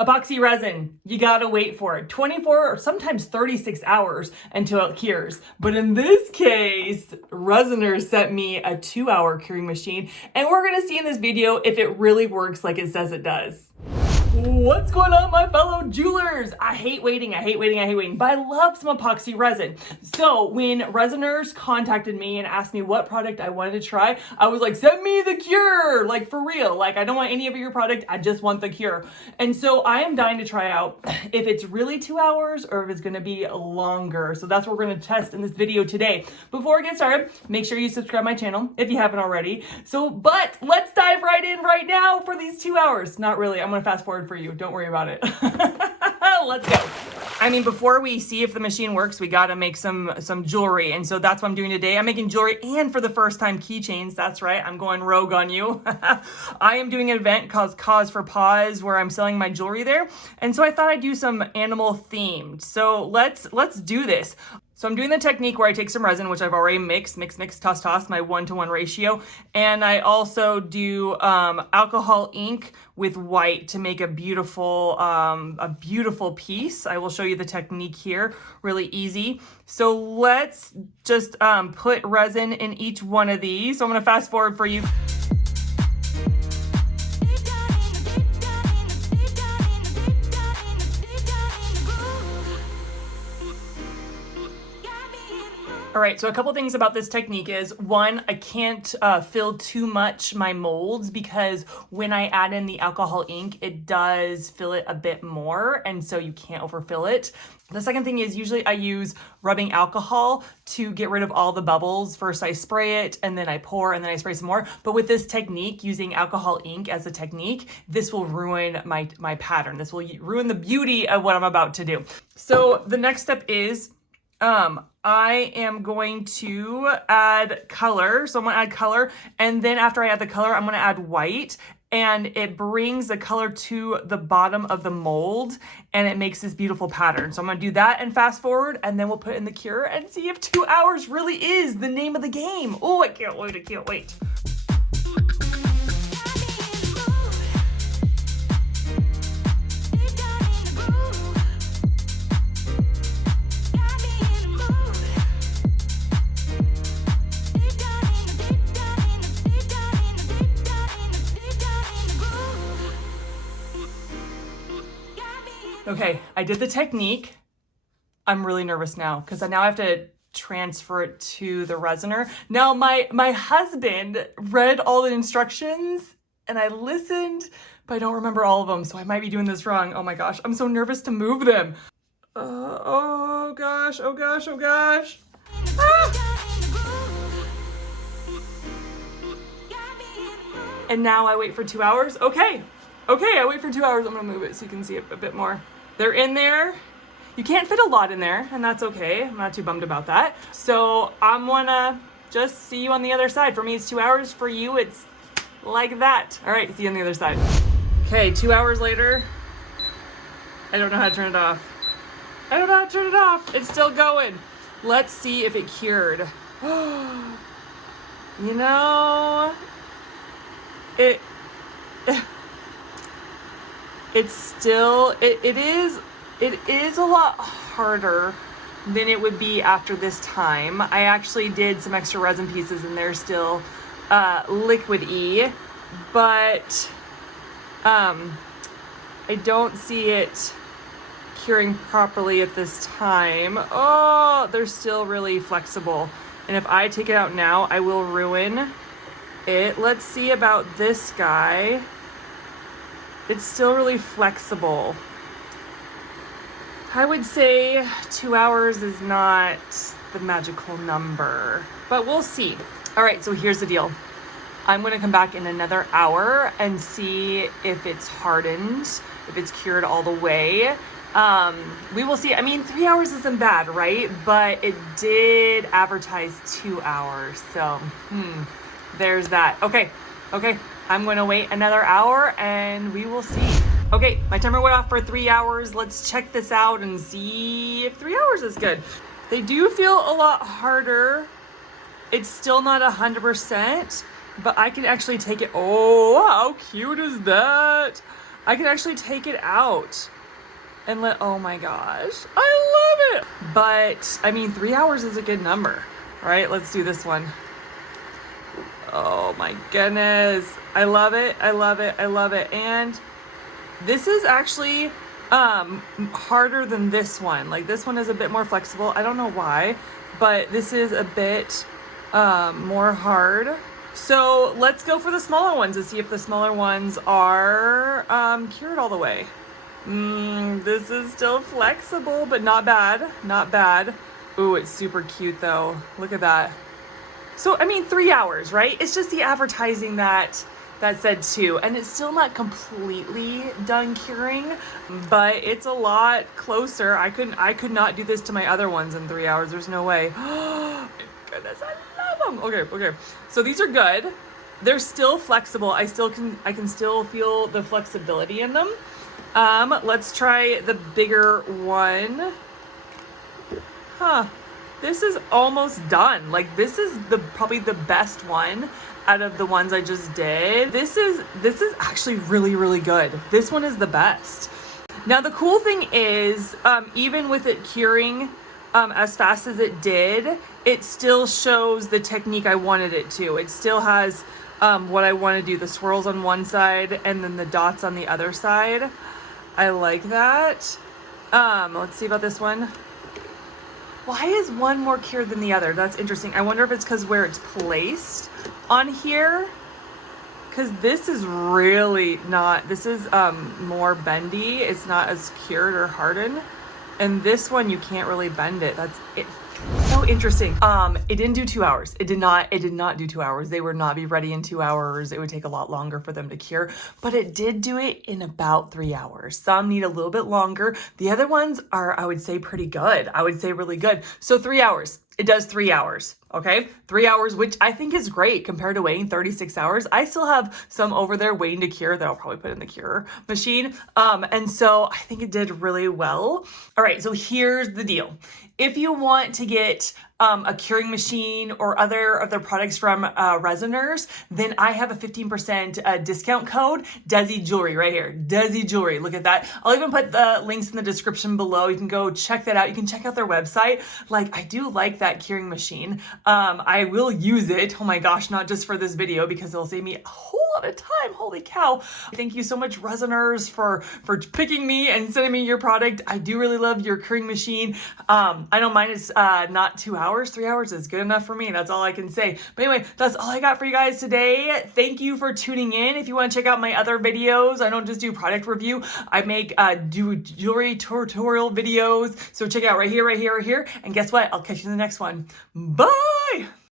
Epoxy resin, you gotta wait for it. 24 or sometimes 36 hours until it cures. But in this case, Resiners sent me a 2-hour curing machine, and we're gonna see in this video if it really works like it says it does. What's going on, my fellow jewelers? I hate waiting, but I love some epoxy resin. So when Resiners contacted me and asked me what product I wanted to try, I was like, send me the cure, like for real. Like, I don't want any of your product, I just want the cure. And so I am dying to try out if it's really 2 hours or if it's gonna be longer. So that's what we're gonna test in this video today. Before I get started, make sure you subscribe my channel if you haven't already. But let's dive right in right now for these 2 hours. Not really, I'm gonna fast forward for you. Don't worry about it. Let's go. I mean, before we see if the machine works, we gotta make some jewelry. And so that's what I'm doing today. I'm making jewelry and for the first time keychains. That's right, I'm going rogue on you. I am doing an event called Cause for Paws where I'm selling my jewelry there. And so I thought I'd do some animal themed. So let's do this. So I'm doing the technique where I take some resin, which I've already mix, toss, my 1-to-1 ratio. And I also do alcohol ink with white to make a beautiful piece. I will show you the technique here, really easy. So let's just put resin in each one of these. So I'm gonna fast forward for you. All right, so a couple things about this technique is, one, I can't fill too much my molds because when I add in the alcohol ink, it does fill it a bit more, and so you can't overfill it. The second thing is usually I use rubbing alcohol to get rid of all the bubbles. First I spray it, and then I pour, and then I spray some more. But with this technique, using alcohol ink as a technique, this will ruin my pattern. This will ruin the beauty of what I'm about to do. So the next step is, I am going to add color. So I'm gonna add color, and then after I add the color, I'm gonna add white, and it brings the color to the bottom of the mold, and it makes this beautiful pattern. So I'm gonna do that and fast forward, and then we'll put in the cure and see if 2 hours really is the name of the game. Oh, I can't wait. Okay, I did the technique. I'm really nervous now because now I have to transfer it to the resiner. Now my husband read all the instructions and I listened, but I don't remember all of them, so I might be doing this wrong. Oh my gosh, I'm so nervous to move them. Oh gosh. Ah! And now I wait for 2 hours. Okay, I wait for 2 hours. I'm gonna move it so you can see it a bit more. They're in there. You can't fit a lot in there, and that's okay. I'm not too bummed about that. So I'm gonna just see you on the other side. For me, it's 2 hours. For you, it's like that. All right, see you on the other side. Okay, 2 hours later. I don't know how to turn it off. It's still going. Let's see if it cured. You know, it's still, it is a lot harder than it would be after this time. I actually did some extra resin pieces and they're still liquid-y, but I don't see it curing properly at this time. Oh, they're still really flexible. And if I take it out now, I will ruin it. Let's see about this guy. It's still really flexible. I would say 2 hours is not the magical number, but we'll see. All right, so here's the deal. I'm gonna come back in another hour and see if it's hardened, if it's cured all the way. We will see. I mean, 3 hours isn't bad, right? But it did advertise 2 hours, so there's that. Okay, I'm gonna wait another hour and we will see. Okay, my timer went off for 3 hours. Let's check this out and see if 3 hours is good. They do feel a lot harder. It's still not 100%, but I can actually take it. Oh, how cute is that? I can actually take it out and oh my gosh, I love it. But I mean, 3 hours is a good number. All right, let's do this one. Oh my goodness. I love it. I love it. I love it. And this is actually harder than this one. Like this one is a bit more flexible. I don't know why, but this is a bit more hard. So let's go for the smaller ones and see if the smaller ones are cured all the way. This is still flexible, but not bad. Not bad. Ooh, it's super cute though. Look at that. So, I mean, 3 hours, right? It's just the advertising that said 2, and it's still not completely done curing, but it's a lot closer. I could not do this to my other ones in 3 hours. There's no way. Oh, my goodness, I love them. Okay. So these are good. They're still flexible. I can still feel the flexibility in them. Let's try the bigger one. This is almost done. Like this is probably the best one out of the ones I just did. This is actually really, really good. This one is the best. Now the cool thing is, even with it curing as fast as it did, it still shows the technique I wanted it to. It still has what I want to do, the swirls on one side and then the dots on the other side. I like that. Let's see about this one. Why is one more cured than the other? That's interesting. I wonder if it's because where it's placed on here. Because this is really not, this is more bendy. It's not as cured or hardened. And this one, you can't really bend it. That's it. So interesting. It didn't do 2 hours. It did not do 2 hours. They would not be ready in 2 hours. It would take a lot longer for them to cure, but it did do it in about 3 hours. Some need a little bit longer. The other ones are, I would say, pretty good. I would say really good. So 3 hours. It does 3 hours. Okay, 3 hours, which I think is great compared to waiting 36 hours. I still have some over there waiting to cure that I'll probably put in the cure machine. And so I think it did really well. All right, so here's the deal. If you want to get a curing machine or other of their products from Resiners, then I have a 15% discount code, Desi Jewelry, right here. Desi Jewelry, look at that. I'll even put the links in the description below. You can go check that out. You can check out their website. Like, I do like that curing machine. I will use it, oh my gosh, not just for this video, because it'll save me a whole lot of time. Holy cow. Thank you so much, Resiners, for picking me and sending me your product. I do really love your curing machine. I don't mind it's not 2 hours. 3 hours is good enough for me. That's all I can say. But anyway, that's all I got for you guys today. Thank you for tuning in. If you want to check out my other videos, I don't just do product review. I make do jewelry tutorial videos. So check it out right here. And guess what? I'll catch you in the next one. Bye.